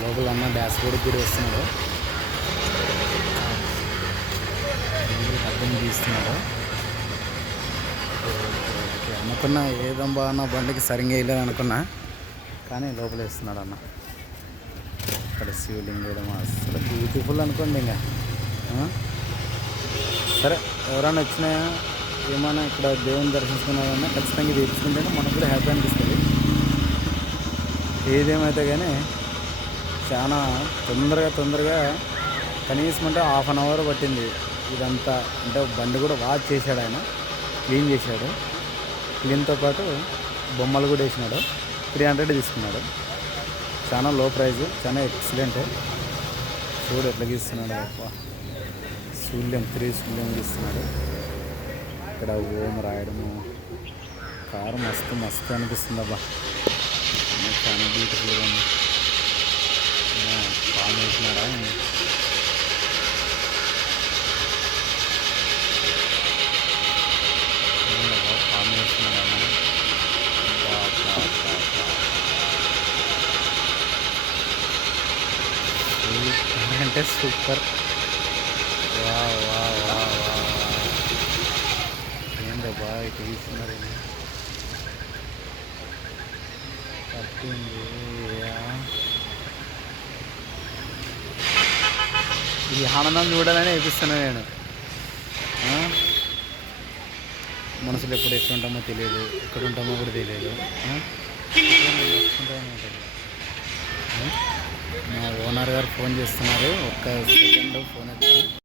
లోపల అన్న dash board కూడా వస్తున్నాడు, అర్థం తీస్తున్నాడు. ఓకే అనుకున్నా ఏదమ్మా అన్న బండికి సరిగ్గా వేయలేదు అనుకున్నా, కానీ లోపల వేస్తున్నాడు అన్న. ఇక్కడ శివలింగం అసలు బ్యూటిఫుల్ అనుకోండి. ఇంకా సరే ఎవరైనా వచ్చినా ఏమైనా ఇక్కడ దేవుని దర్శించుకున్నారన్నా ఖచ్చితంగా తెచ్చుకుంటేనే మనకు కూడా హ్యాపీ అనిపిస్తుంది. ఏదేమైతే కానీ చాలా తొందరగా కనీసం అంటే 1/2 అవర్ పట్టింది ఇదంతా. అంటే బండి కూడా వాష్ చేశాడు, ఆయన క్లీన్ చేశాడు. క్లీన్తో పాటు బొమ్మలు కూడా వేసినాడు. 300 తీసుకున్నాడు. చాలా లో ప్రైజ్, చాలా ఎక్సలెంట్. చూడు ఎట్లా గీస్తున్నాడు, శూల్యం 3 శూల్యం గీస్తున్నాడు. ఇక్కడ ఓం రాయడము, కారు మస్తు అనిపిస్తుంది అబ్బా, చాలా బ్యూటిఫుల్గా ఉంది. పాము వేసినాడా, పాము వేసినాడా అంటే సూపర్. వా వా వా వా ఏందబ్బా ఇటు తీసుకున్నారు, తప్పింది. ఈ ఆనందం చూడాలని వేపిస్తున్నాను నేను. మనసులో ఎప్పుడు ఎక్కడ ఉంటామో తెలియదు, ఎక్కడ ఉంటామో కూడా తెలియదు. మా ఓనర్ గారు ఫోన్ చేస్తున్నారు, ఒక్క సెకండ్ ఫోన్ ఎత్తాను.